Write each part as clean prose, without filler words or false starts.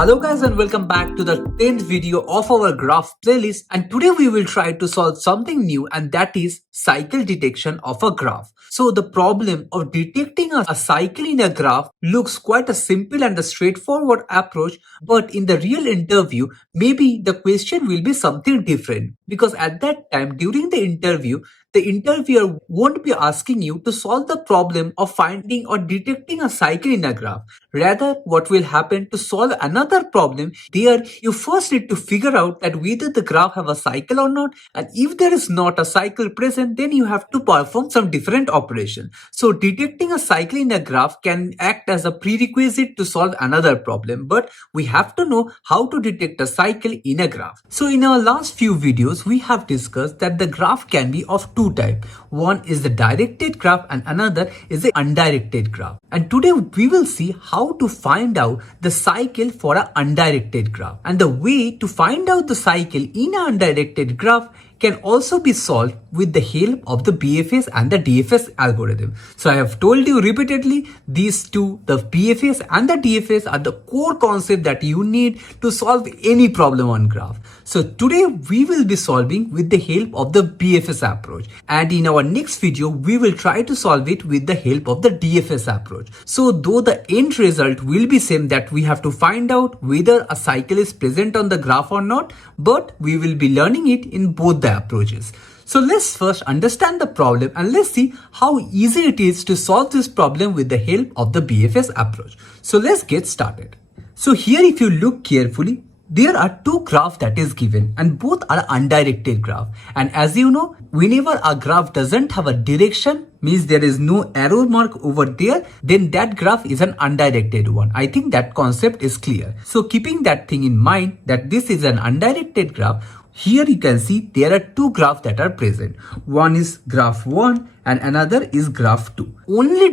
Hello guys and welcome back to the 10th video of our graph playlist, and today we will try to solve something new, and that is cycle detection of a graph. So the problem of detecting a cycle in a graph looks quite a simple and a straightforward approach, but in the real interview maybe the question will be something different, because at that time during the interview the interviewer won't be asking you to solve the problem of finding or detecting a cycle in a graph. Rather, what will happen to solve another problem, there you first need to figure out that whether the graph have a cycle or not, and if there is not a cycle present, then you have to perform some different operation. So detecting a cycle in a graph can act as a prerequisite to solve another problem, but we have to know how to detect a cycle in a graph. So in our last few videos, we have discussed that the graph can be of two types. One is the directed graph and another is the undirected graph. And today we will see how to find out the cycle for an undirected graph. And the way to find out the cycle in an undirected graph can also be solved with the help of the BFS and the DFS algorithm. So I have told you repeatedly, these two, the BFS and the DFS, are the core concept that you need to solve any problem on graph. So today we will be solving with the help of the BFS approach, and in our next video we will try to solve it with the help of the DFS approach. So though the end result will be same, that we have to find out whether a cycle is present on the graph or not, but we will be learning it in both the approaches. So let's first understand the problem and let's see how easy it is to solve this problem with the help of the BFS approach. So let's get started. So here if you look carefully, there are two graphs that is given and both are undirected graph. And as you know, whenever a graph doesn't have a direction, means there is no arrow mark over there, then that graph is an undirected one. I think that concept is clear. So keeping that thing in mind that this is an undirected graph, here you can see there are two graphs that are present. One is graph 1 and another is graph 2. The only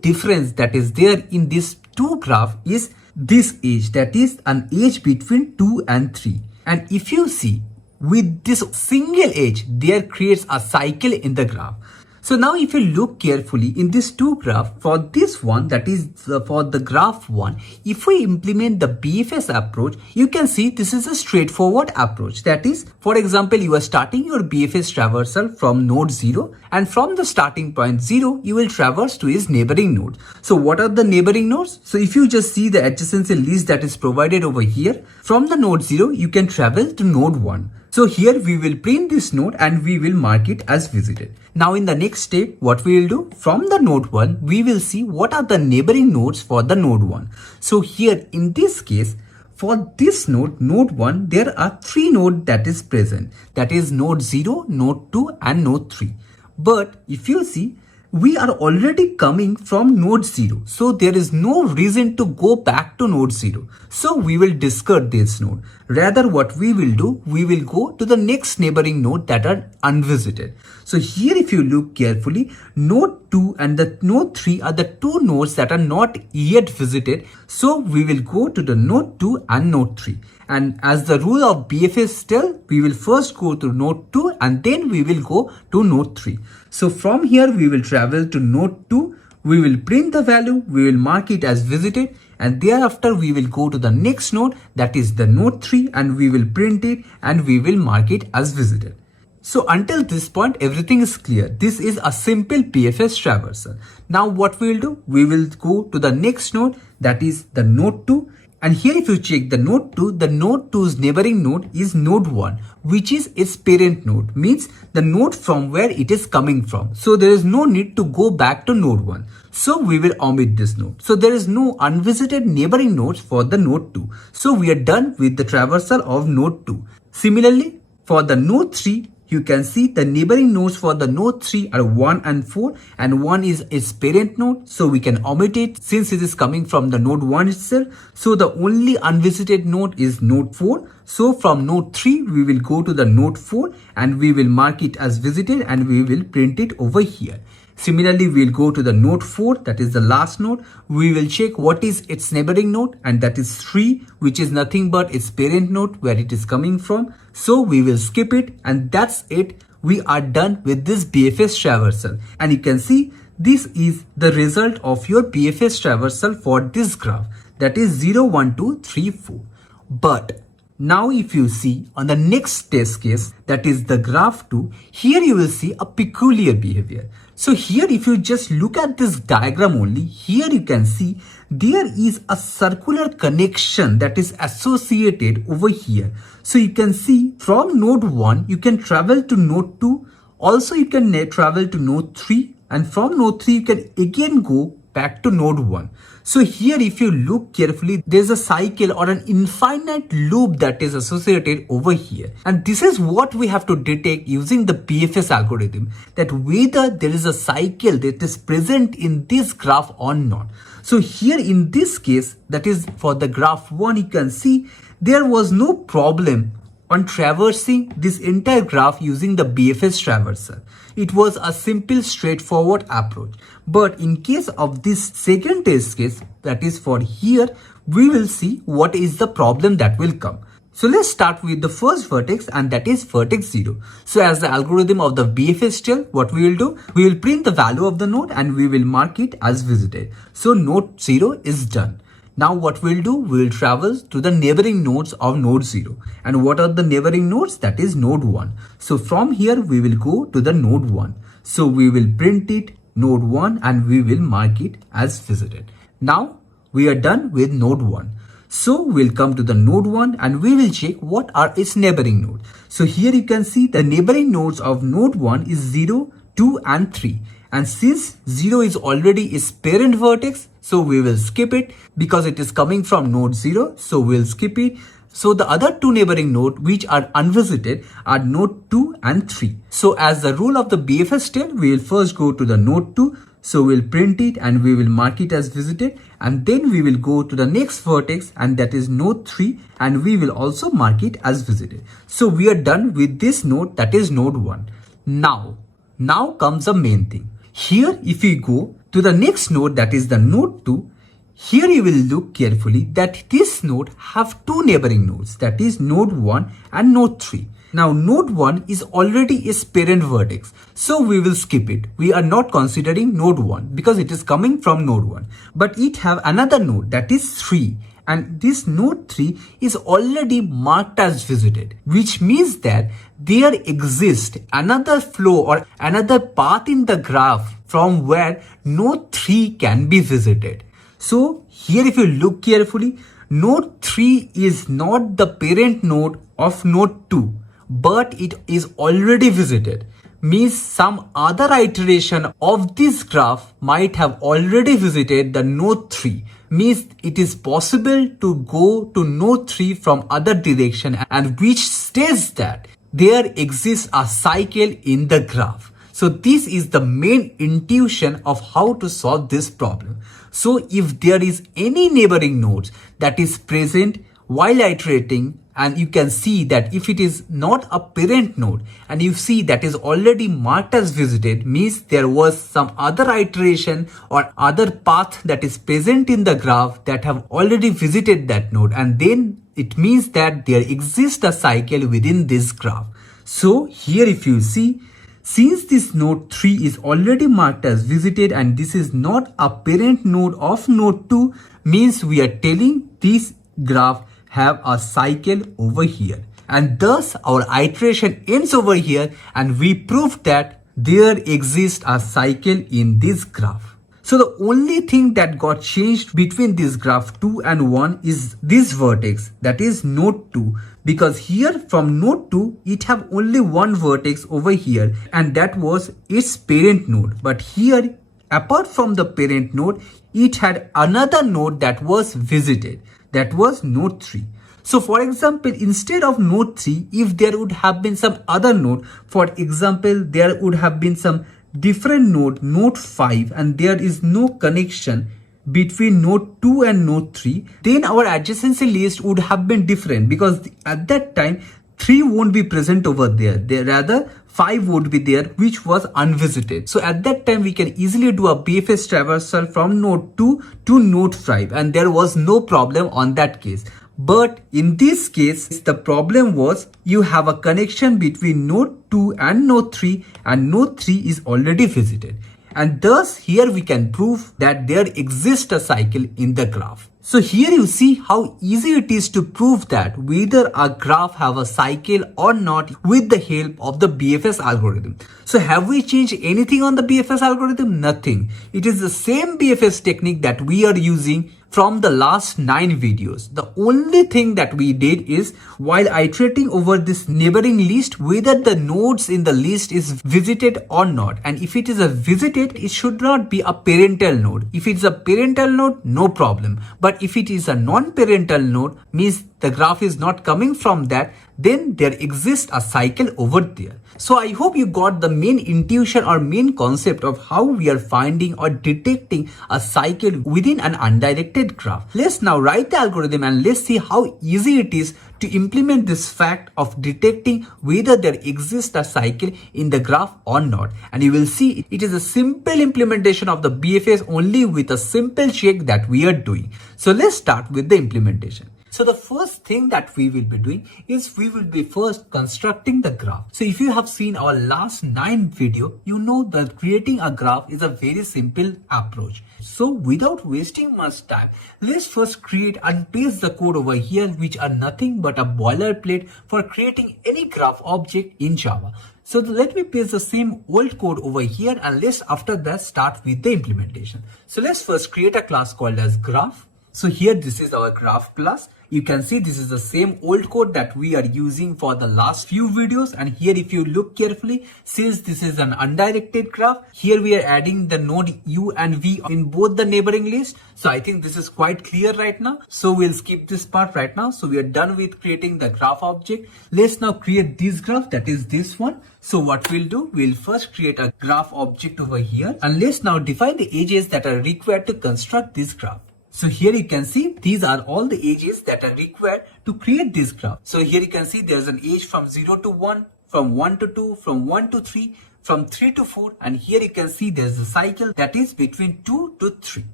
difference that is there in these two graphs is this edge, that is an edge between 2 and 3. And if you see, with this single edge, there creates a cycle in the graph. So now if you look carefully in this two graph, for this one, that is for the graph 1, if we implement the BFS approach, you can see this is a straightforward approach. That is, for example, you are starting your BFS traversal from node 0, and from the starting point 0, you will traverse to its neighboring nodes. So what are the neighboring nodes? So if you just see the adjacency list that is provided over here, from the node 0, you can travel to node 1. So here we will print this node and we will mark it as visited. Now in the next step, what we will do, from the node 1, we will see what are the neighboring nodes for the node 1. So here in this case, for this node, node 1, there are three nodes that is present. That is node 0, node 2 and node 3. But if you see, we are already coming from node 0. So there is no reason to go back to node 0. So we will discard this node. Rather what we will do, we will go to the next neighboring node that are unvisited. So here if you look carefully, node 2 and the node 3 are the two nodes that are not yet visited. So we will go to the node 2 and node 3. And as the rule of BFS tell, we will first go to node 2 and then we will go to node 3. So from here we will travel to node 2, we will print the value, we will mark it as visited, and thereafter we will go to the next node, that is the node 3, and we will print it and we will mark it as visited. So until this point everything is clear. This is a simple BFS traversal. Now what we will do, we will go to the next node, that is the node 2. And here if you check the node 2, the node 2's neighboring node is node 1, which is its parent node, means the node from where it is coming from. So there is no need to go back to node 1. So we will omit this node. So there is no unvisited neighboring nodes for the node 2. So we are done with the traversal of node 2. Similarly, for the node 3, you can see the neighboring nodes for the node 3 are 1 and 4, and 1 is its parent node, so we can omit it since it is coming from the node 1 itself. So the only unvisited node is node 4. So from node 3 we will go to the node 4 and we will mark it as visited and we will print it over here. Similarly, we'll go to the node 4, that is the last node. We will check what is its neighboring node, and that is 3, which is nothing but its parent node where it is coming from. So we will skip it, and that's it. We are done with this BFS traversal. And you can see this is the result of your BFS traversal for this graph. that is 0, 1, 2, 3, 4. But now if you see on the next test case, that is the graph 2, here you will see a peculiar behavior. So here if you just look at this diagram only, here you can see there is a circular connection that is associated over here. So you can see from node 1 you can travel to node 2, also you can travel to node 3, and from node 3 you can again go back to node 1. So here if you look carefully, there's a cycle or an infinite loop that is associated over here. And this is what we have to detect using the BFS algorithm, that whether there is a cycle that is present in this graph or not. So here in this case, that is for the graph 1, you can see there was no problem on traversing this entire graph using the BFS traverser. It was a simple straightforward approach. But in case of this second test case, that is for here, we will see what is the problem that will come. So let's start with the first vertex, and that is vertex 0. So as the algorithm of the BFS tell, what we will do, we will print the value of the node and we will mark it as visited. So node 0 is done. Now what we'll do, we will travel to the neighboring nodes of node 0. And what are the neighboring nodes? That is node 1. So from here we will go to the node 1. So we will print it node 1 and we will mark it as visited. Now we are done with node 1. So we'll come to the node 1 and we will check what are its neighboring nodes. So here you can see the neighboring nodes of node 1 is 0, 2 and 3. And since 0 is already its parent vertex, so we will skip it because it is coming from node 0. So we'll skip it. So the other two neighboring nodes which are unvisited are node 2 and 3. So as the rule of the BFS tell, we will first go to the node 2. So we'll print it and we will mark it as visited, and then we will go to the next vertex, and that is node 3, and we will also mark it as visited. So we are done with this node, that is node 1. Now comes the main thing. Here if we go to the next node, that is the node 2, here you will look carefully that this node have two neighboring nodes, that is node 1 and node 3. Now node 1 is already its parent vertex, so we will skip it. We are not considering node 1 because it is coming from node 1. But it have another node, that is 3. And this node 3 is already marked as visited, which means that there exists another flow or another path in the graph from where node 3 can be visited. So here if you look carefully, node 3 is not the parent node of node 2, but it is already visited. Means some other iteration of this graph might have already visited the node 3. Means it is possible to go to node 3 from other direction, and which states that there exists a cycle in the graph. So this is the main intuition of how to solve this problem. So if there is any neighboring nodes that is present while iterating, and you can see that if it is not a parent node and you see that is already marked as visited, means there was some other iteration or other path that is present in the graph that have already visited that node, and then it means that there exists a cycle within this graph. So here if you see, since this node 3 is already marked as visited and this is not a parent node of node 2, means we are telling this graph have a cycle over here, and thus our iteration ends over here, and we proved that there exists a cycle in this graph. So the only thing that got changed between this graph 2 and 1 is this vertex, that is node 2, because here from node 2 it have only one vertex over here, and that was its parent node. But here, apart from the parent node, it had another node that was visited, that was node 3. So for example, instead of node 3, if there would have been some other node, for example, there would have been some different node, node 5, and there is no connection between node 2 and node 3, then our adjacency list would have been different, because at that time 3 won't be present over there. Rather 5 would be there, which was unvisited. So at that time we can easily do a BFS traversal from node 2 to node 5, and there was no problem on that case. But in this case, the problem was you have a connection between node 2 and node 3, and node 3 is already visited. And thus here we can prove that there exists a cycle in the graph. So here you see how easy it is to prove that whether a graph have a cycle or not with the help of the BFS algorithm. So have we changed anything on the BFS algorithm? Nothing. It is the same BFS technique that we are using from the last 9 videos. The only thing that we did is while iterating over this neighboring list whether the nodes in the list is visited or not, and if it is a visited it should not be a parental node. If it's a parental node, no problem, but if it is a non-parental node, means the graph is not coming from that, then there exists a cycle over there. So I hope you got the main intuition or main concept of how we are finding or detecting a cycle within an undirected graph. Let's now write the algorithm and let's see how easy it is to implement this fact of detecting whether there exists a cycle in the graph or not. And you will see it is a simple implementation of the BFS only with a simple check that we are doing. So let's start with the implementation. So the first thing that we will be doing is we will be first constructing the graph. So if you have seen our last 9 video, you know that creating a graph is a very simple approach. So without wasting much time, let's first create and paste the code over here, which are nothing but a boilerplate for creating any graph object in Java. So let me paste the same old code over here and let's after that start with the implementation. So let's first create a class called as graph. So here this is our graph class. You can see this is the same old code that we are using for the last few videos, and here if you look carefully, since this is an undirected graph, here we are adding the node u and v in both the neighboring list. So I think this is quite clear right now, so we'll skip this part right now. So we are done with creating the graph object. Let's now create this graph, that is this one. So what we'll do, we'll first create a graph object over here, and let's now define the edges that are required to construct this graph. So here you can see these are all the edges that are required to create this graph. So here you can see there's an edge from 0 to 1, from 1 to 2, from 1 to 3, from 3 to 4, and here you can see there's a cycle that is between 2 to 3.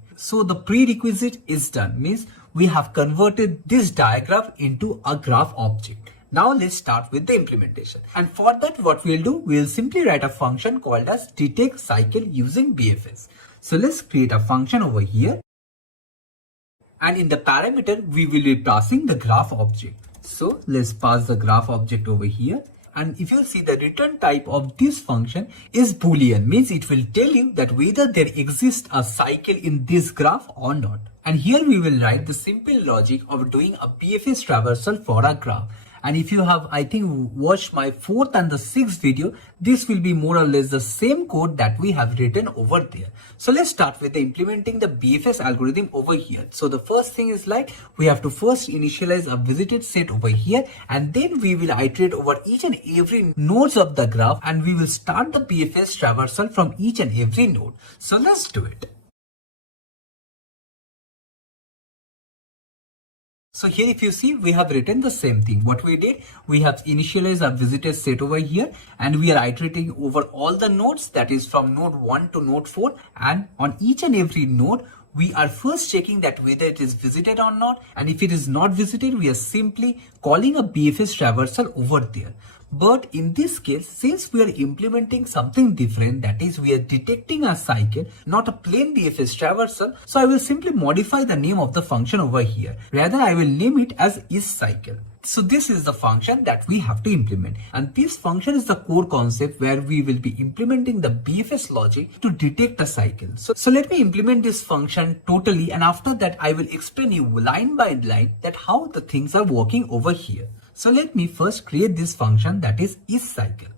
So the prerequisite is done, means we have converted this diagram into a graph object. Now let's start with the implementation. And for that what we'll do, we'll simply write a function called as detect cycle using BFS. So let's create a function over here. And in the parameter, we will be passing the graph object. So let's pass the graph object over here. And if you see the return type of this function is Boolean, means it will tell you that whether there exists a cycle in this graph or not. And here we will write the simple logic of doing a BFS traversal for a graph. And if you have, I think, watched my 4th and the 6th video, this will be more or less the same code that we have written over there. So let's start with the implementing the BFS algorithm over here. So the first thing is like, we have to first initialize a visited set over here, and then we will iterate over each and every nodes of the graph, and we will start the BFS traversal from each and every node. So let's do it. So here if you see, we have written the same thing. What we did, we have initialized our visited set over here, and we are iterating over all the nodes, that is from node 1 to node 4, and on each and every node, we are first checking that whether it is visited or not, and if it is not visited, we are simply calling a BFS traversal over there. But in this case, since we are implementing something different, that is we are detecting a cycle, not a plain BFS traversal, so I will simply modify the name of the function over here. Rather, I will name it as isCycle. So this is the function that we have to implement, and this function is the core concept where we will be implementing the BFS logic to detect a cycle. So let me implement this function totally, and after that I will explain you line by line that how the things are working over here. So let me first create this function that is isCycle.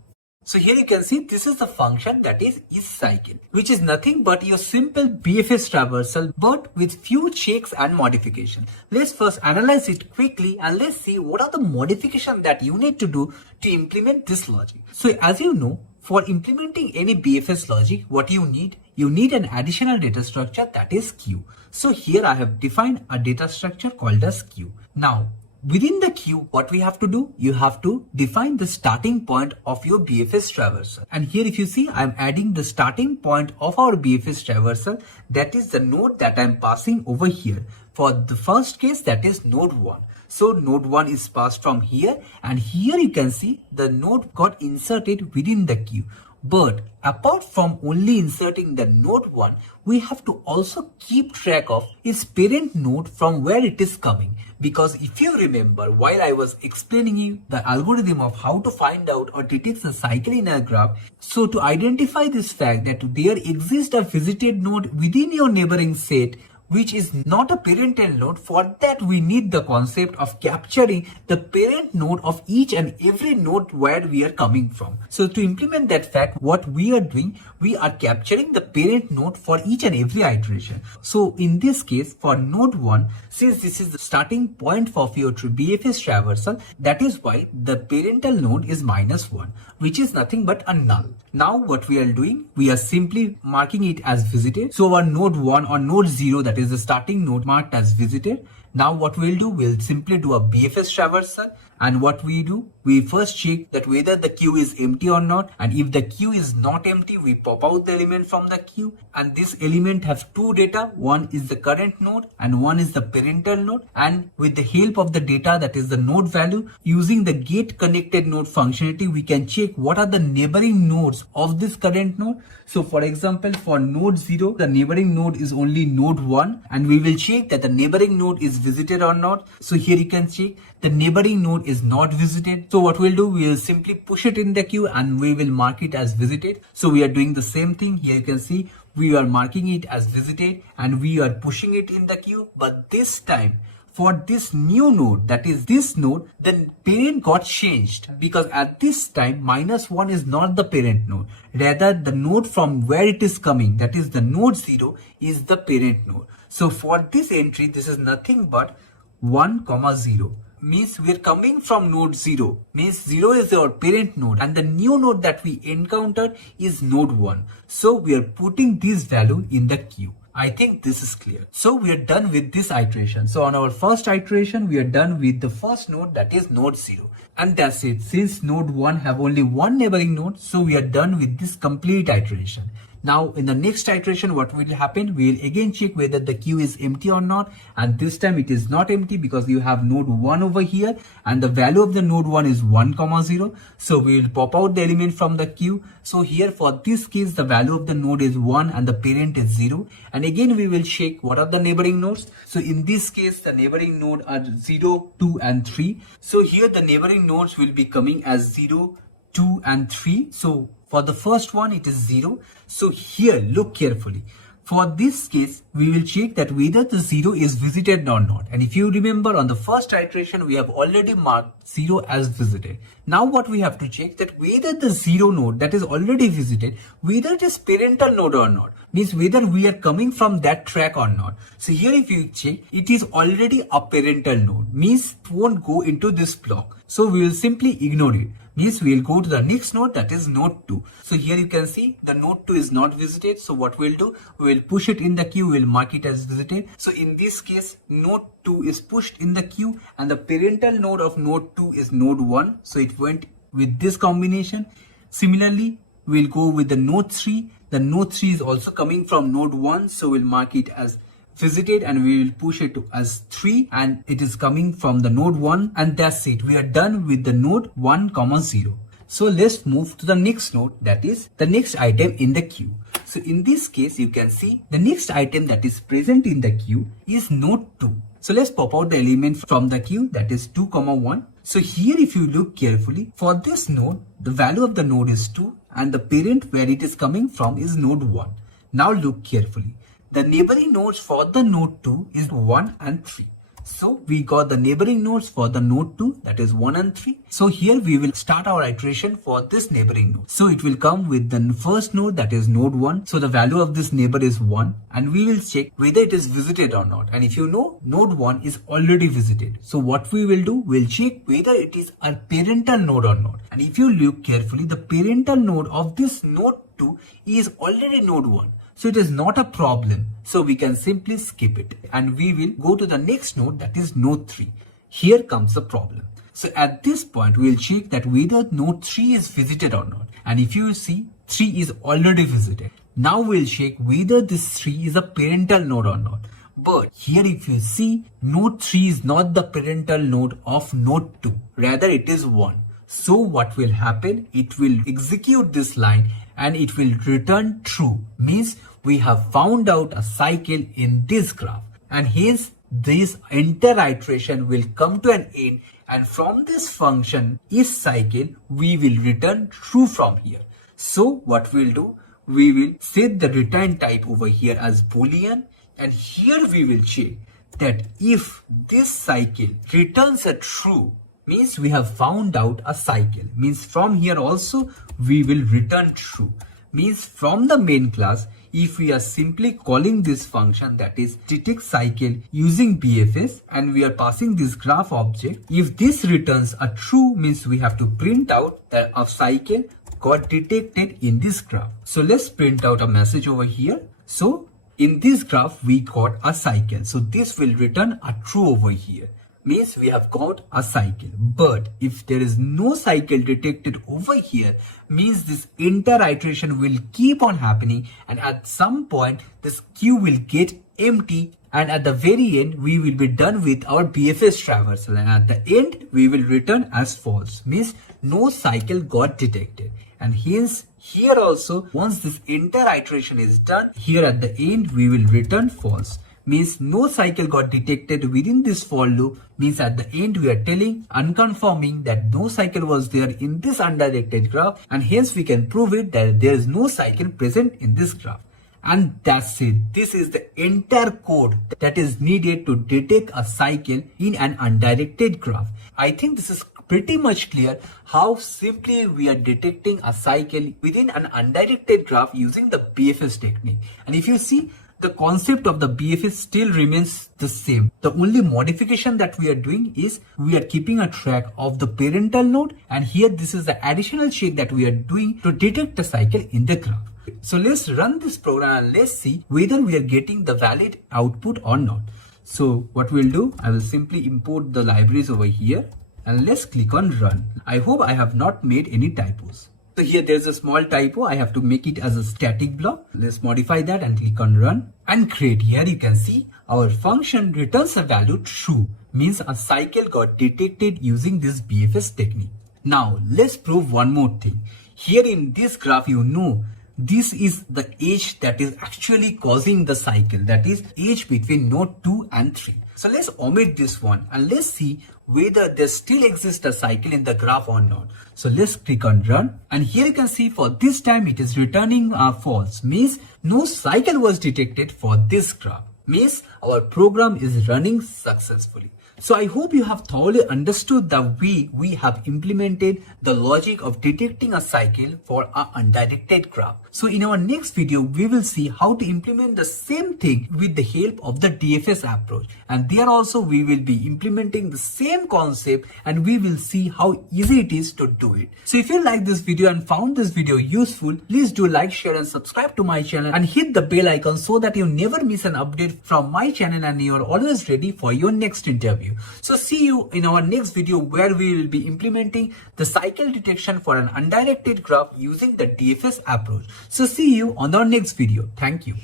So here you can see this is the function that is isCycle, which is nothing but your simple BFS traversal, but with few checks and modifications. Let's first analyze it quickly and let's see what are the modifications that you need to do to implement this logic. So as you know, for implementing any BFS logic, what you need an additional data structure that is queue. So here I have defined a data structure called as queue. Now, within the queue, what we have to do, you have to define the starting point of your BFS traversal. And here if you see, I'm adding the starting point of our BFS traversal, that is the node that I'm passing over here. For the first case, that is node 1. So node 1 is passed from here, and here you can see the node got inserted within the queue. But apart from only inserting the node 1, we have to also keep track of its parent node from where it is coming. Because if you remember, while I was explaining you the algorithm of how to find out or detect the cycle in a graph, so to identify this fact that there exists a visited node within your neighboring set, which is not a parental node, for that we need the concept of capturing the parent node of each and every node where we are coming from. So to implement that fact, what we are doing, we are capturing the parent node for each and every iteration. So in this case, for node 1, since this is the starting point of your BFS traversal, that is why the parental node is -1, which is nothing but a null. Now what we are doing, we are simply marking it as visited. So our node 1 or node 0, that is the starting node, marked as visited. Now what we'll do, we'll simply do a BFS traversal, and what we do, we first check that whether the queue is empty or not, and if the queue is not empty, we pop out the element from the queue, and this element has two data. One is the current node and one is the parental node, and with the help of the data, that is the node value, using the get connected node functionality, we can check what are the neighboring nodes of this current node. So for example, for node 0, the neighboring node is only node 1, and we will check that the neighboring node is visited or not. So here you can check the neighboring node is not visited. So what we'll do, we will simply push it in the queue and we will mark it as visited. So we are doing the same thing. Here you can see we are marking it as visited and we are pushing it in the queue. But this time, for this new node, that is this node, the parent got changed, because at this time -1 is not the parent node. Rather, the node from where it is coming, that is the node 0, is the parent node. So for this entry, this is nothing but 1, 0. Means we are coming from node 0, means 0 is our parent node, and the new node that we encountered is node 1. So we are putting this value in the queue. I think this is clear. So we are done with this iteration. So on our first iteration, we are done with the first node, that is node 0. And that's it. Since node 1 have only one neighboring node, so we are done with this complete iteration. Now in the next iteration, what will happen? We will again check whether the queue is empty or not, and this time it is not empty because you have node 1 over here and the value of the node 1 is 1, 0. So we will pop out the element from the queue. So here for this case, the value of the node is 1 and the parent is 0, and again we will check what are the neighboring nodes. So in this case, the neighboring node are 0, 2 and 3. So here the neighboring nodes will be coming as 0, 2 and 3. So for the first one, it is 0. So here, look carefully. For this case, we will check that whether the 0 is visited or not. And if you remember, on the first iteration, we have already marked 0 as visited. Now what we have to check that whether the 0 node that is already visited, whether it is parental node or not. Means whether we are coming from that track or not. So here if you check, it is already a parental node. Means it won't go into this block. So we will simply ignore it. Means we will go to the next node, that is node 2. So here you can see the node 2 is not visited. So what we'll do, we will push it in the queue, we'll mark it as visited. So in this case, node 2 is pushed in the queue and the parental node of node 2 is node 1. So it went with this combination. Similarly, we'll go with the node 3. The node 3 is also coming from node 1. So we'll mark it as visited and we will push it as 3, and it is coming from the node 1, and that's it. We are done with the node 1, 0. So let's move to the next node, that is the next item in the queue. So in this case, you can see the next item that is present in the queue is node 2. So let's pop out the element from the queue, that is 2, 1. So here if you look carefully, for this node, the value of the node is 2 and the parent where it is coming from is node 1. Now look carefully. The neighboring nodes for the node 2 is 1 and 3. So we got the neighboring nodes for the node 2, that is 1 and 3. So here we will start our iteration for this neighboring node. So it will come with the first node, that is node 1. So the value of this neighbor is 1, and we will check whether it is visited or not. And if you know, node 1 is already visited. So what we will do, we'll check whether it is a parental node or not. And if you look carefully, the parental node of this node 2 is already node 1. So it is not a problem. So we can simply skip it and we will go to the next node, that is node 3. Here comes the problem. So at this point, we will check that whether node 3 is visited or not. And if you see, 3 is already visited. Now we'll check whether this 3 is a parental node or not. But here if you see, node 3 is not the parental node of node 2. Rather it is 1. So what will happen? It will execute this line and it will return true. Means we have found out a cycle in this graph, and hence this entire iteration will come to an end, and from this function isCycle we will return true from here. So what we'll do, we will set the return type over here as boolean, and here we will check that if this cycle returns a true, means we have found out a cycle. Means from here also we will return true. Means from the main class, if we are simply calling this function, that is detect cycle using BFS, and we are passing this graph object, if this returns a true, means we have to print out that a cycle got detected in this graph. So let's print out a message over here. So in this graph we got a cycle, so this will return a true over here. Means we have got a cycle. But if there is no cycle detected over here, means this entire iteration will keep on happening, and at some point this queue will get empty, and at the very end we will be done with our BFS traversal, and at the end we will return as false. Means no cycle got detected. And hence here also, once this entire iteration is done, here at the end we will return false. Means no cycle got detected within this for loop. Means at the end we are telling, unconfirming, that no cycle was there in this undirected graph, and hence we can prove it that there is no cycle present in this graph. And that's it. This is the entire code that is needed to detect a cycle in an undirected graph. I think this is pretty much clear how simply we are detecting a cycle within an undirected graph using the BFS technique. And if you see, the concept of the BFS still remains the same. The only modification that we are doing is we are keeping a track of the parental node, and here this is the additional check that we are doing to detect the cycle in the graph. So let's run this program and let's see whether we are getting the valid output or not. So what we'll do, I will simply import the libraries over here, and let's click on run. I hope I have not made any typos. So here there's a small typo. I have to make it as a static block. Let's modify that and click on run. And great, here you can see our function returns a value true. Means a cycle got detected using this BFS technique. Now let's prove one more thing. Here in this graph, you know, this is the edge that is actually causing the cycle, that is edge between node 2 and 3. So let's omit this one and let's see whether there still exists a cycle in the graph or not. So let's click on run, and here you can see for this time it is returning false. Means no cycle was detected for this graph. Means our program is running successfully. So I hope you have thoroughly understood the way we have implemented the logic of detecting a cycle for our undirected graph. So in our next video, we will see how to implement the same thing with the help of the DFS approach. And there also we will be implementing the same concept, and we will see how easy it is to do it. So if you like this video and found this video useful, please do like, share and subscribe to my channel and hit the bell icon so that you never miss an update from my channel and you are always ready for your next interview. So see you in our next video, where we will be implementing the cycle detection for an undirected graph using the DFS approach. So see you on our next video. Thank you.